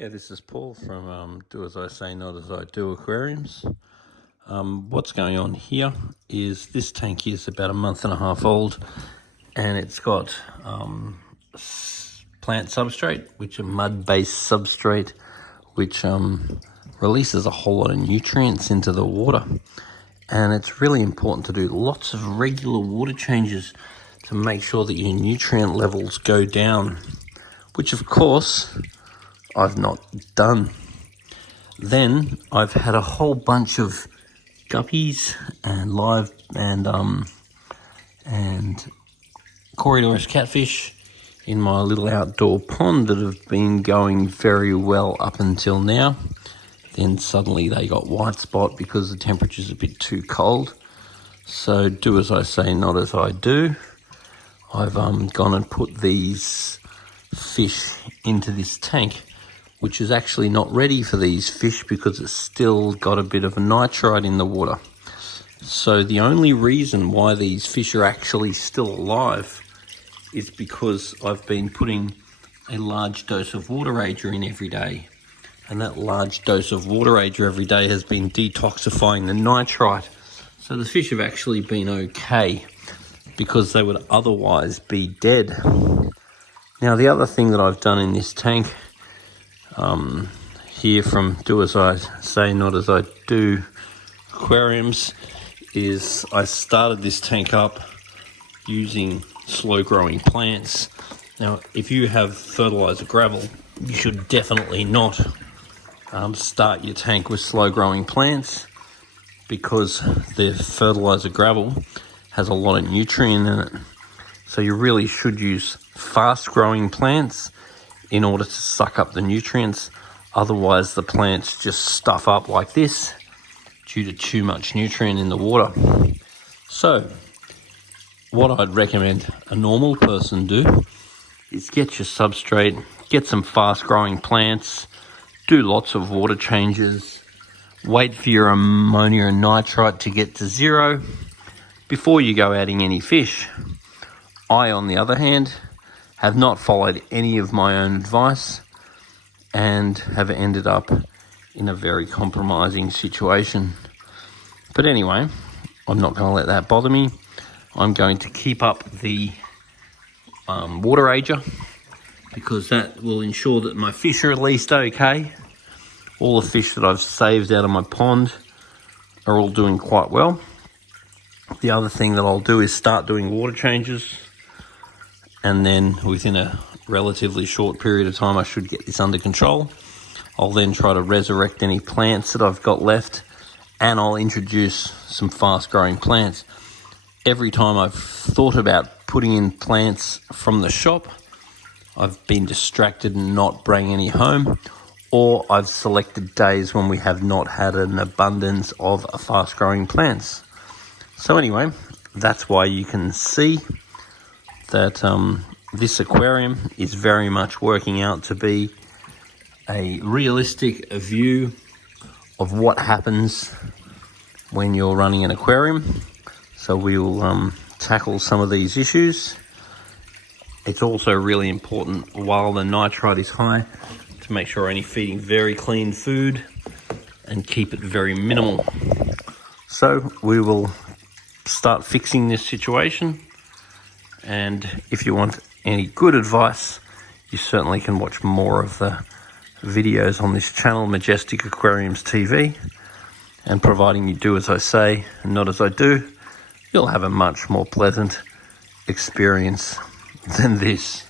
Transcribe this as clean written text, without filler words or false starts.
Yeah, this is Paul from Do As I Say, Not As I Do Aquariums. What's going on here is this tank here is about a month and a half old, and it's got plant substrate, which a mud-based substrate, which releases a whole lot of nutrients into the water. And it's really important to do lots of regular water changes to make sure that your nutrient levels go down, which of course I've not done. Then I've had a whole bunch of guppies and live and corridorous catfish in my little outdoor pond that have been going very well up until now. Then suddenly they got white spot because the temperature's a bit too cold. So do as I say, not as I do. I've gone and put these fish into this tank, which is actually not ready for these fish because it's still got a bit of nitrite in the water. So the only reason why these fish are actually still alive is because I've been putting a large dose of Waterager in every day. And that large dose of Waterager every day has been detoxifying the nitrite. So the fish have actually been okay because they would otherwise be dead. Now the other thing that I've done in this tank here from Do As I Say, Not As I Do Aquariums is I started this tank up using slow growing plants. Now if you have fertilizer gravel, you should definitely not start your tank with slow growing plants, because the fertilizer gravel has a lot of nutrient in it. So you really should use fast growing plants in order to suck up the nutrients. Otherwise the plants just stuff up like this due to too much nutrient in the water. So what I'd recommend a normal person do is get your substrate, get some fast growing plants, do lots of water changes, wait for your ammonia and nitrite to get to zero before you go adding any fish. I, on the other hand, have not followed any of my own advice and have ended up in a very compromising situation. But anyway, I'm not going to let that bother me. I'm going to keep up the Waterager because that will ensure that my fish are at least okay. All the fish that I've saved out of my pond are all doing quite well. The other thing that I'll do is start doing water changes, and then within a relatively short period of time I should get this under control. I'll then try to resurrect any plants that I've got left, and I'll introduce some fast growing plants. Every time I've thought about putting in plants from the shop, I've been distracted and not bringing any home, or I've selected days when we have not had an abundance of fast growing plants. So anyway, that's why you can see that this aquarium is very much working out to be a realistic view of what happens when you're running an aquarium. So we'll tackle some of these issues. It's also really important while the nitrite is high to make sure you're only feeding very clean food and keep it very minimal. So we will start fixing this situation. And if you want any good advice, you certainly can watch more of the videos on this channel, Majestic Aquariums TV. And providing you do as I say and not as I do, you'll have a much more pleasant experience than this.